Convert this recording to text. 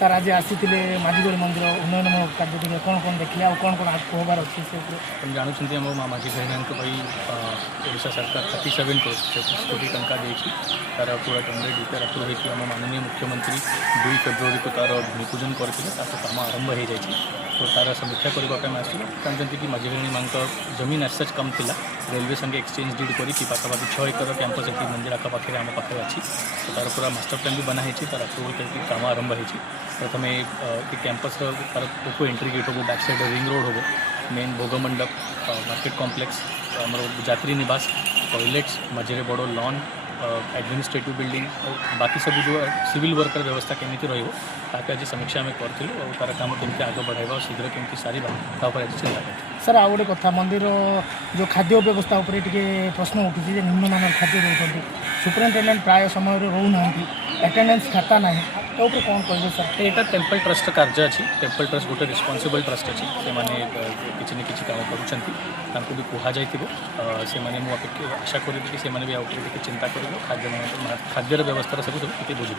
Sir आज आसी माझीगोड़ी मंदिर उन्नयनमूलक कार्य देखिए कौन देखिए और कौन होबार अच्छे से तुम जानते आम माँ माझी ओडिशा सरकार 37 कोटी टंका देती तार पूरा टेंडर डिक्लेयर अप्रूव होती आम माननीय मुख्यमंत्री 2 फेब्रुआरी को तार भूमिपूजन करते काम आरंभ हो जाए तो तार समीक्षा करने आसलु जानते कि माझीघराणी माँ जमीन एसच कम थी रेलवे संगे एक्सचेंज डीड करके पाखापाखि 6 एकर कैंपस ये मंदिर आखपाखे आम पाखे अच्छी तो तार पूरा मास्टर प्लान भी बनाई तार अप्रूवल करके काम आरंभ हो प्रथम ये कैंपस तार को एंट्री गेट हो बैक साइड रिंग रोड हो मेन भोगमंडप मार्केट कॉम्प्लेक्स आमर यात्री निवास टॉयलेट्स मझे बड़ लॉन एडमिनिस्ट्रेटिव बिल्डिंग और बाकी सब जो सिविल वर्कर व्यवस्था केमी रही आज समीक्षा आम करूँ और तार काम केमी आगे बढ़ाइबा और शीघ्र केमी सारे आज चिंता कर सर आ गोटे कथा मंदिर जो खाद्य व्यवस्था उपर टे प्रश्न उठी निम्नमान खाद्य देते सुपरिटेडेट प्राय समय रोना एटेडेंस खाता ना तो कौन कहे सर यहाँ टेम्पल ट्रस्ट कार्य अच्छी टेम्पल ट्रस्ट गोटे रिस्पांसिबल ट्रस्ट अच्छी से किसी न किसी काम करुँच भी कहुई से आशा करी भी चिंता कर खाद्य व्यवस्था सब बुझे।